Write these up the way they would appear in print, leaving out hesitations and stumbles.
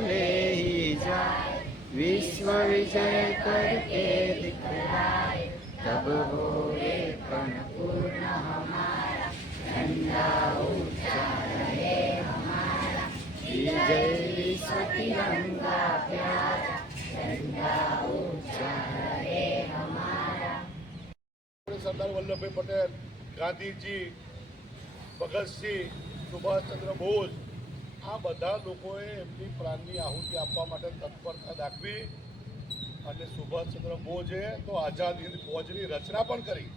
ले ही जाए, विश्व विजय करके दिखलाए, तब होए पण पूर्ण हमारा, झंडा ऊंचा रहे हमारा, विजय विश्व तिरंगा प्यारा, झंडा ऊंचा रहे हमारा। सरदार वल्लभभाई पटेल, गांधीजी, ભગતસિંહ, સુભાષચંદ્ર બોઝ આ બધા લોકોએ એમની પ્રાણની આહુતિ આપવા માટે તત્પરતા દાખવી અને સુભાષચંદ્ર બોઝે તો આઝાદ હિન્દ ફૌજની રચના પણ કરી।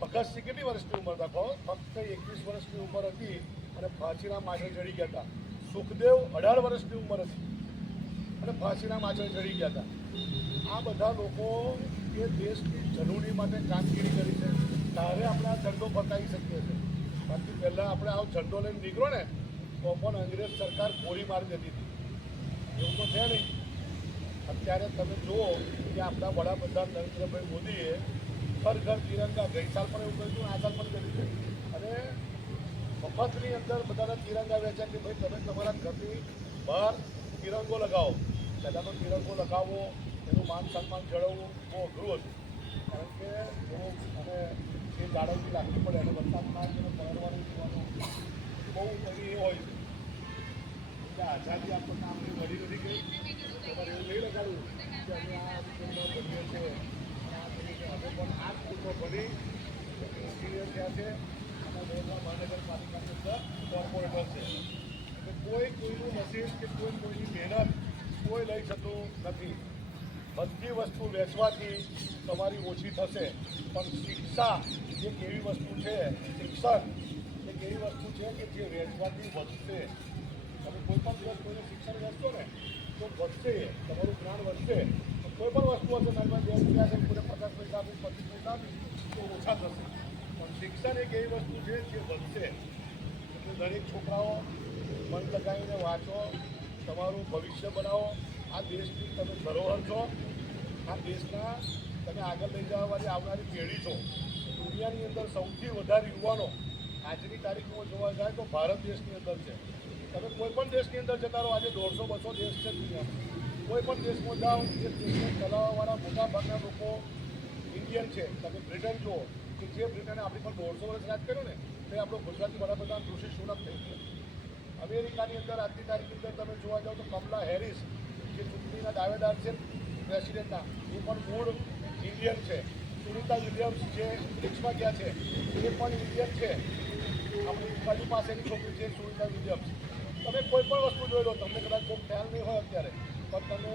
ભગતસિંહ કેટલી વર્ષની ઉંમર હતા? ફક્ત 21 વર્ષની ઉંમર હતી અને ફાંસીના માથે ચડી ગયા હતા। સુખદેવ 18 વર્ષની ઉંમર હતી અને ફાંસીના માથે ચડી ગયા હતા। આ બધા લોકો એ દેશની જરૂરી માટે કામગીરી કરી છે, ત્યારે આપણે આ ઝંડો ફરકાવી શકીએ છીએ। બાકી પહેલાં આપણે આ ઝંડો લઈને નીકળો ને તો પણ અંગ્રેજ સરકાર ગોળી મારી દેતી હતી, એવું તો છે નહીં। અત્યારે તમે જુઓ કે આપણા વડાપ્રધાન નરેન્દ્રભાઈ મોદીએ ઘર ઘર તિરંગા ગઈ સાલ પણ એવું કર્યું, આ સાલ પણ કર્યું છે અને મફતની અંદર બધાને તિરંગા વેચ્યા કે ભાઈ તમે તમારા ઘરની બહાર તિરંગો લગાવો। પહેલાં તો તિરંગો લગાવવો, એનું માન સન્માન જળવવું બહુ અઘરું હતું, કારણ કે અને એ જાળવણી રાખવી પડે અને વરસાદમાં પહેરવાનું જોવાનું બહુ બધી એ હોય છે। એટલે આઝાદી આપણને આપણે વળી નથી ગઈ, તમારે એવું નહીં લગાડવું કે અમે આ સ્કૂલમાં ભણીએ છીએ અને આ તરીકે અમે પણ આ સ્કૂલમાં ભણી એન્જિનિયર થયા છે અને વડોદરા મહાનગરપાલિકાની અંદર કોર્પોરેટર છે। એટલે કોઈ કોઈનું નસીબ કે કોઈની મહેનત કોઈ લઈ શકતું નથી। બધી વસ્તુ વેચવાથી તમારી ઓછી થશે, પણ શિક્ષા એક એવી વસ્તુ છે, શિક્ષણ એક એવી વસ્તુ છે કે જે વેચવાથી વધશે। તમે કોઈ પણ દિવસ કોઈને શિક્ષણ વેચશો ને તો વધશે, તમારું જ્ઞાન વધશે। કોઈ પણ વસ્તુ હશે, મારી પાસે 2 રૂપિયા છે, કોઈને 50 પૈસા આપીશ, 25 પૈસા આપીશ તો ઓછા થશે, પણ શિક્ષણ એક એવી વસ્તુ છે જે વધશે। એટલે દરેક છોકરાઓ મન લગાવીને વાંચો, તમારું ભવિષ્ય બનાવો। આ દેશની તમે ધરોહર છો, આ દેશના તમે આગળ લઈ જવાવાળી આવનારી પેઢી છો। દુનિયાની અંદર સૌથી વધારે યુવાનો આજની તારીખમાં જોવા જાય તો ભારત દેશની અંદર છે। તમે કોઈ પણ દેશની અંદર જતા રહો, આજે 150-200 દેશ છે દુનિયામાં, કોઈ પણ દેશમાં જાઓ એ દેશને ચલાવવાવાળા મોટાભાગના લોકો ઇન્ડિયન છે। તમે બ્રિટન જુઓ કે જે બ્રિટને આપણી પર 150 વર્ષ રાજ કર્યો ને તે આપણો ગુજરાતી વડાપ્રધાન ઋષિ સુનક થઈ ગયો। અમેરિકાની અંદર આજની તારીખની અંદર તમે જોવા જાઓ તો કમલા હેરિસ જે ચૂંટણીના દાવેદાર છે પ્રેસિડેન્ટના, એ પણ મૂળ ઇન્ડિયન છે। સુનિતા વિલિયમ્સ જે અંતરિક્ષમાં ગયા છે એ પણ ઇન્ડિયન છે। આપણી કલી પાસેની છોકરી છે સુનિતા વિલિયમ્સ। તમે કોઈ પણ વસ્તુ જોઈ લો, તમને કદાચ કોઈ ખ્યાલ નહીં હોય અત્યારે, પણ તમે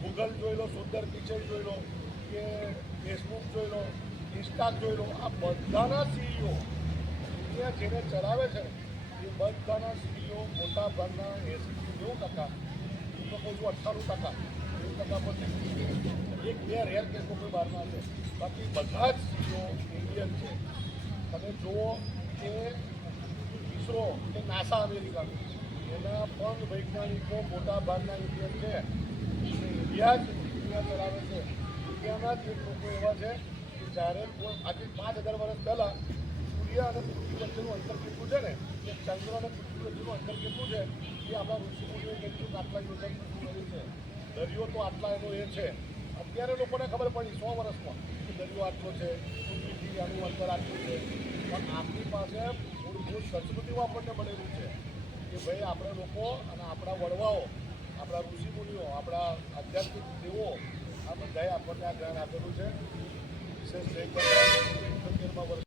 ગૂગલ જોઈ લો, સુંદર પિચર જોઈ લો કે ફેસબુક જોઈ લો, ઇન્સ્ટા જોઈ લો, આ બધાના સીઈઓ દુનિયા જેને ચલાવે છે એ બધાના સીઈઓ મોટા ભાગના 80-90%, હું તો કહું છું 98%, 90% પણ એક બે રેર કેસમાં કોઈ બહારના છે, બાકી બધા જ સીઈઓ ઇન્ડિયન છે। તમે જુઓ કે ઇસરો કે નાસા અમેરિકાનું, એના પણ વૈજ્ઞાનિકો મોટા ભાગના ઇન્ડિયન છે। ઇન્ડિયા જ દુનિયા ચલાવે છે। ઇન્ડિયાના જ લોકો એવા છે કે જ્યારે કોઈ આજે 5000 વર્ષ પહેલાં સૂર્ય અને પૃથ્વી વચ્ચેનું અંતર કેટલું છે ને, એ ચંદ્ર અને પૃથ્વી વચ્ચેનું અંતર કેટલું છે એ આપણા ઋષિમુનિઓએ કેટલું આટલા યોજન કર્યું છે। દરિયો તો આટલા એનો એ છે, અત્યારે લોકોને ખબર પડી 100 વર્ષમાં કે દરિયો આટલો છે, પૃથ્વીથી આનું અંતર આટલું છે, પણ આપણી પાસે મૂળભૂત સંસ્કૃતિઓ આપણને મળેલું છે કે ભાઈ આપણે લોકો અને આપણા વડવાઓ, આપણા ઋષિમુનિઓ, આપણા આધ્યાત્મિક દેવો આ બધાએ આપણને આ જ્ઞાન આપેલું છે। વિશેષ 75મા વર્ષ